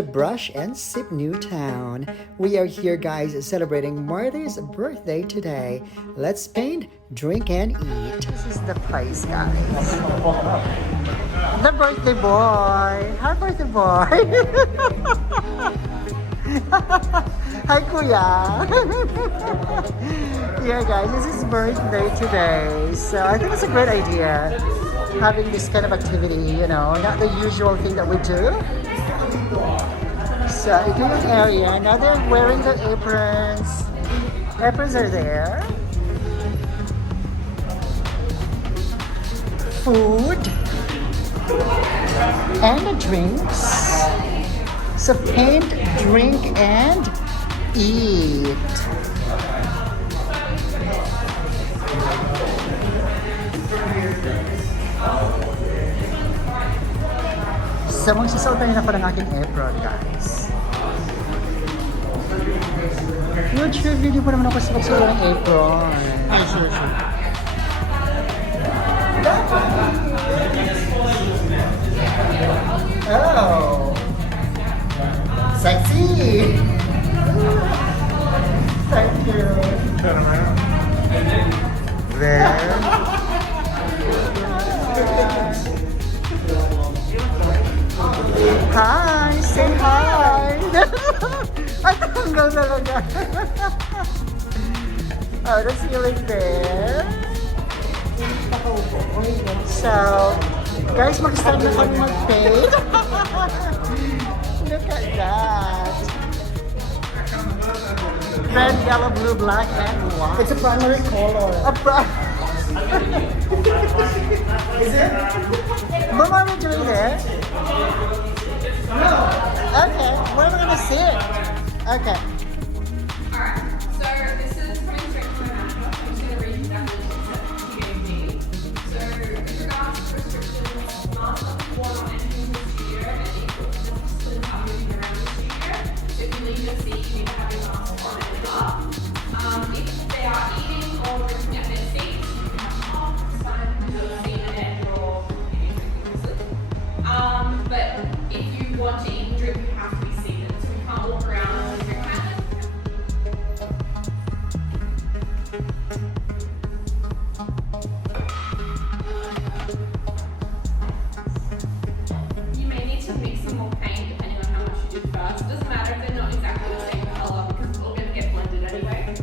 to Brush and Sip Newtown. We are here, guys, celebrating Marty's birthday today. Let's paint, drink, and eat. This is the place, guys. The birthday boy. Hi, birthday boy. Hi, Kuya. Yeah, guys, this is birthday today. So I think it's a great idea having this kind of activity, you know, not the usual thing that we do. So ito yung area. Now they're wearing their aprons. Aprons are there. Food. And the drinks. So paint, drink, and eat. So magsasuot na rin ako ng aking apron, guys. YouTube video pa naman ako sa magsuot ng apron. Ay, sure. Oh! Sexy! Thank you. Turn around. There. Hi! Say hi! Ay, tanggal talaga. Oh, the ceiling there. So, guys, mag-start na kami mag-paint. Look at that. Red, yellow, blue, black, and white. It's a primary color. Is it? What are we doing there? No. Okay, where am I going to sit? Okay. Alright, so this is coming straight from my laptop. I'm just going to read exactly what you gave me. So, with regards to restrictions, mask up the water on entering the studio and equipment officers are moving around the studio. So if you leave your seat, you need to have your mask on and up. If they are eating or drinking at their seats, you can have them off. It's fine to do a seat and or but if you want to eat and drink, you have to be seated. So we can't walk around with your hands. You may need to mix some more paint depending on how much you did first. It doesn't matter if they're not exactly the same color because it's all going to get blended anyway.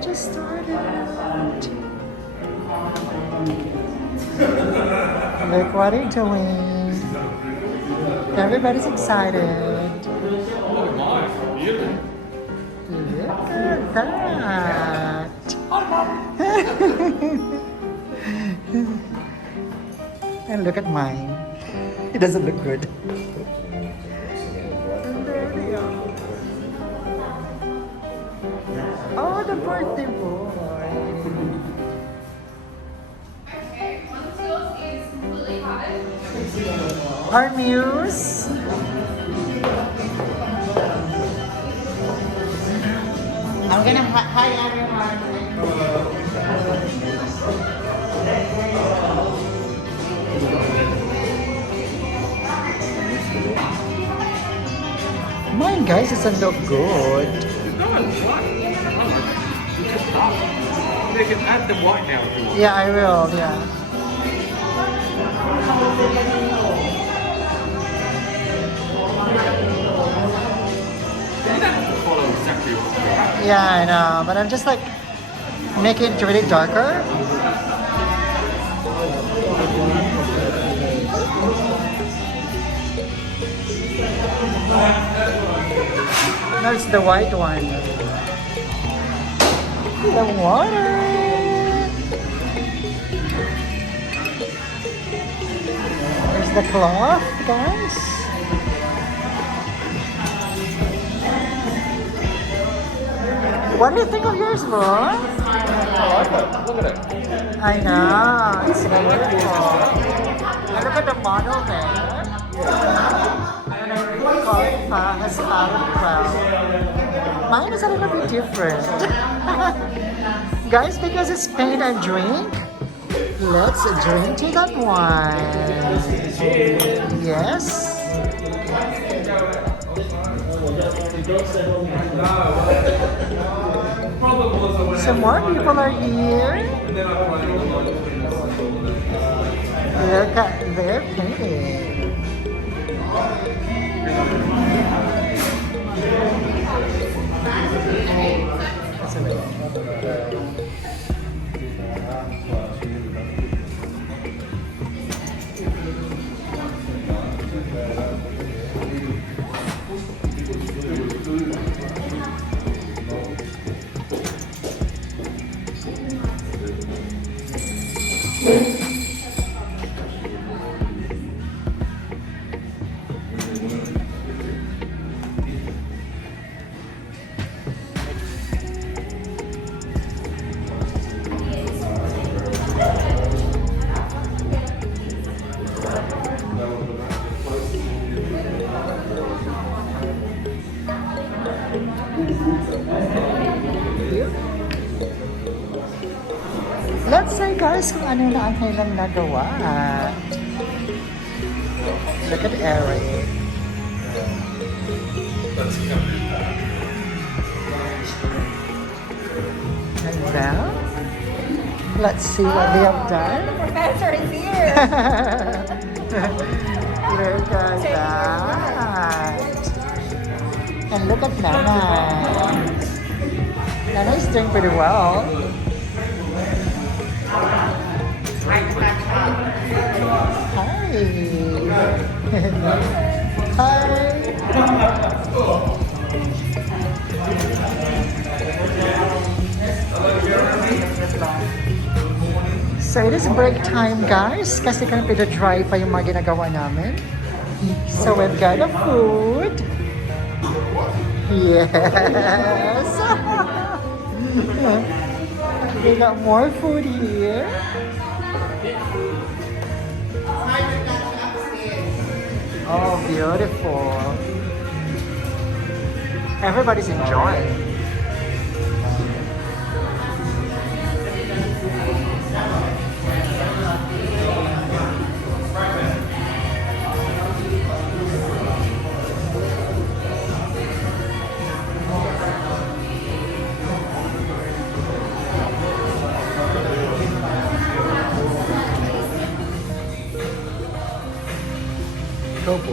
Just started. Look what they're doing. Everybody's excited. Look at that. And look at mine. It doesn't look good. And there we are. Oh, the birthday boy. Okay, once yours is completely covered, Our muse. I'm gonna hi everyone. Mine, guys, doesn't look good. They can add the white now if you want. Yeah, I will. Yeah. You don't have to follow exactly what you're at. Yeah, I know, but I'm just like making it really darker. No, it's the white one. The water. There's the cloth, guys. What do you think of yours, bro? I like it. Look at it. I know, it's beautiful. And look at the model there. Has crowd. Mine is a little bit different. Guys, because it's paint and drink, let's drink to that wine. Yes. Some more people are here. They're painting. Let's say guys kung ano na ang kailang nagawa. Look at Eric. And now, let's see what they have done. Professor is here. Look at that. And look at Nana. Nana is doing pretty well. Hi. So it is break time, guys, kasi kami pinadry pa yung mga ginagawa namin. So we've got the food. Yes. We got more food here. Oh, beautiful. Everybody's enjoying. Couple.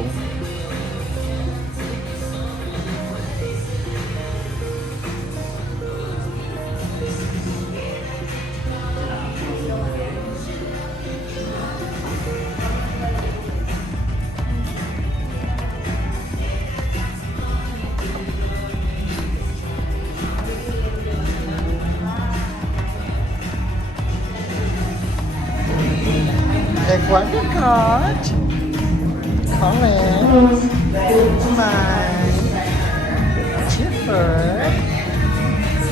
Like what we got. Collins, mine, Chipper,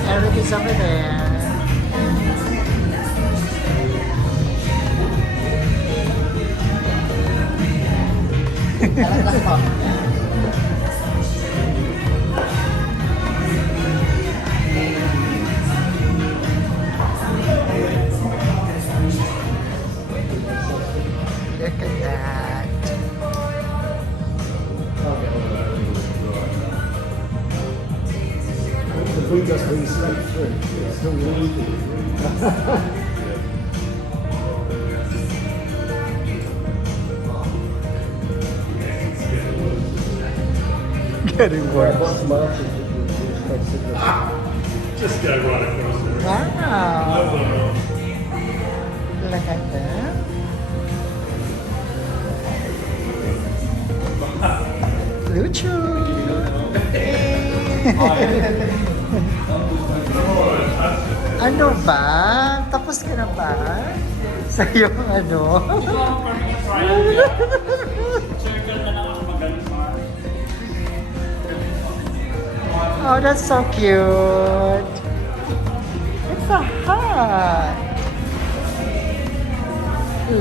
Eric is over there. Look at that. The food just brings straight through. It's still really easy. Getting worse. Just go right across there. Wow. Look at that. Lucho. Ano ba? Tapos ka na ba? Sa iyong ano? Oh, that's so cute. It's a hat.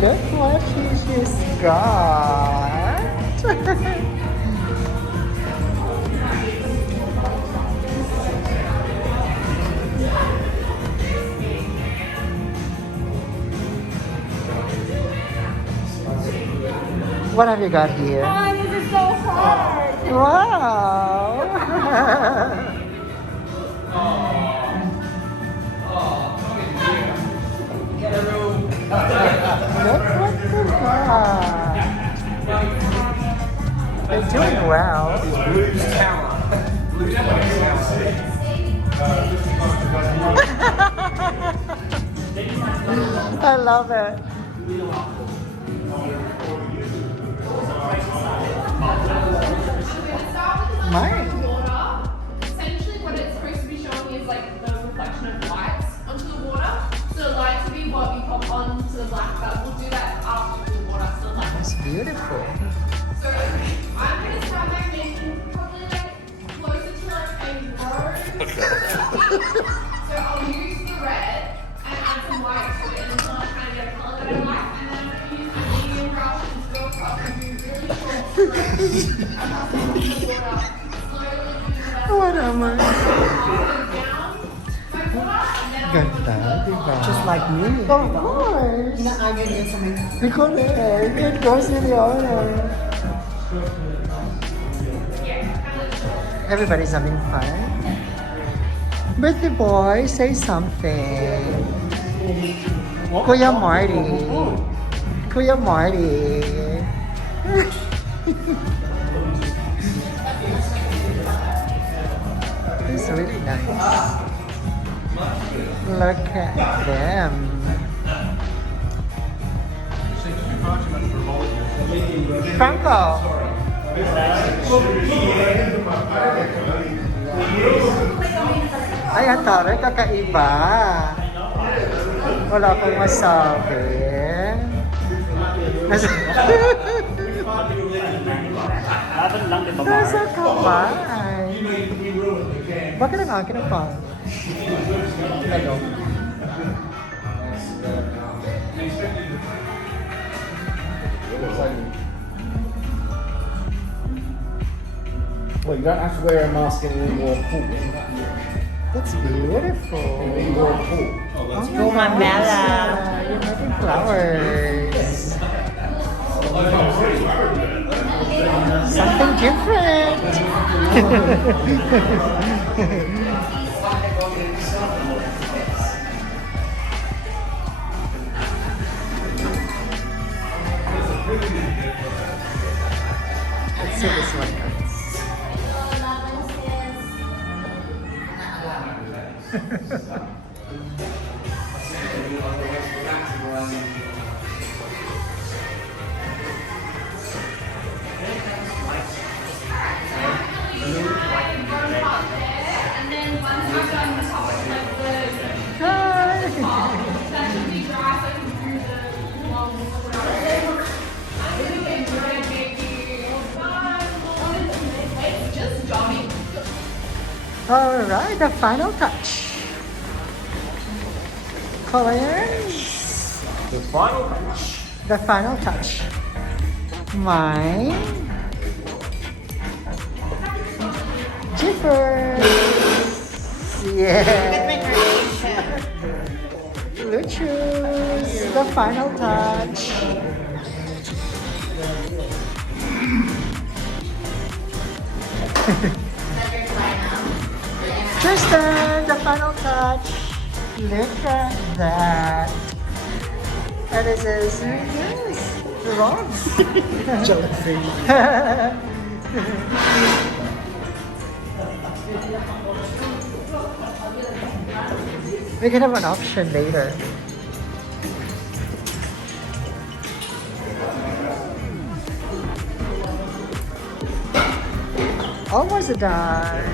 Look what she's got. What have you got here? This is so hard. Wow! Look what you got. They're doing well. Blues Tower. Blues I love it. Mine. Water. Essentially, what it's supposed to be showing is like the reflection of lights onto the water. So the lights will be what we pop onto the black, but we'll do that after the water. So like, It's beautiful. so I'm gonna start by making probably like closer to like a rose. So I'll use the red and add some white to it until I kind of get a color that I like, and then I'm gonna use my medium brush and go across and do really short strokes across the water. What am I? Ganda, diba? Just like me. Of course. Inaagad yan sa may... Correct. It goes in the order. Everybody's having fun. Birthday boy, say something. Kuya Marty. Kuya Marty. It's really nice. Look at them. Franco. Ay, ang taray, kakaiba. Wala akong masabi. Nasa kamay. Bakit ang akin ang pang? Ano? Well, you don't have to wear a mask in an indoor pool. That's beautiful. Indoor pool. Oh, Mamela. You're making flowers. Something different. Let's see this one guys. And then once I've done the top of like the Hi. that should be dry so I can do the long around. I'm gonna get red maybe it's just jogging. All right, the final touch. Colors. The final touch. The final touch. Mine. Jiffers. Yeah. Luchus. The final touch. Tristan, the final touch. Look at that. And this is, yes, rocks. Jellyfish. We can have an option later. Almost done.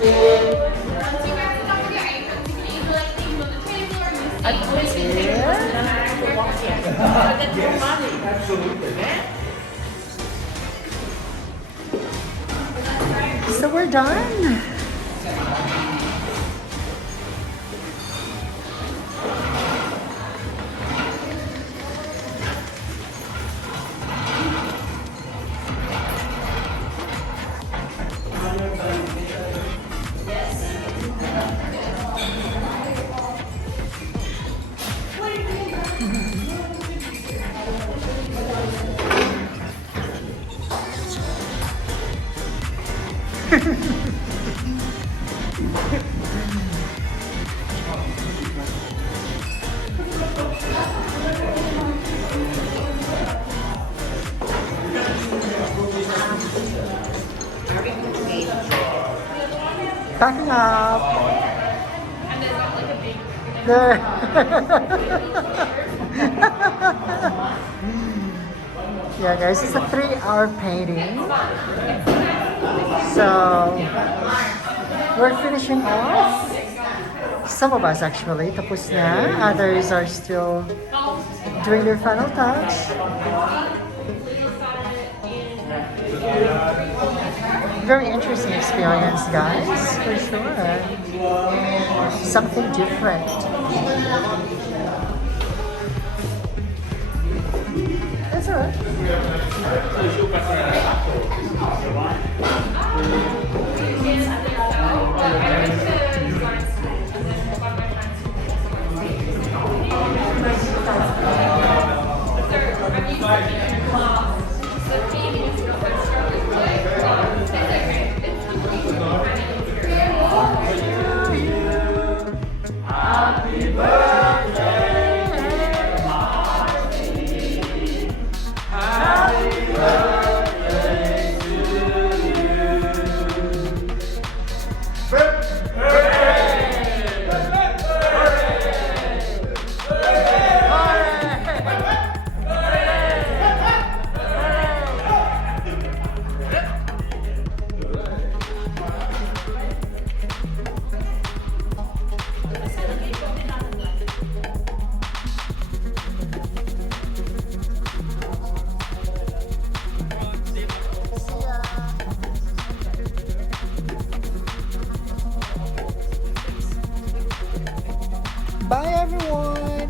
you guys sit down with your aprons, you can either like leave them on the table or in the seat. So we're done. Packing up. And there's not like a big There. Yeah, guys, it's a 3-hour painting. So we're finishing off. Some of us actually, tapos na. Others are still doing their final touch. Very interesting experience, guys, for sure. Something different. That's alright. Bye, everyone.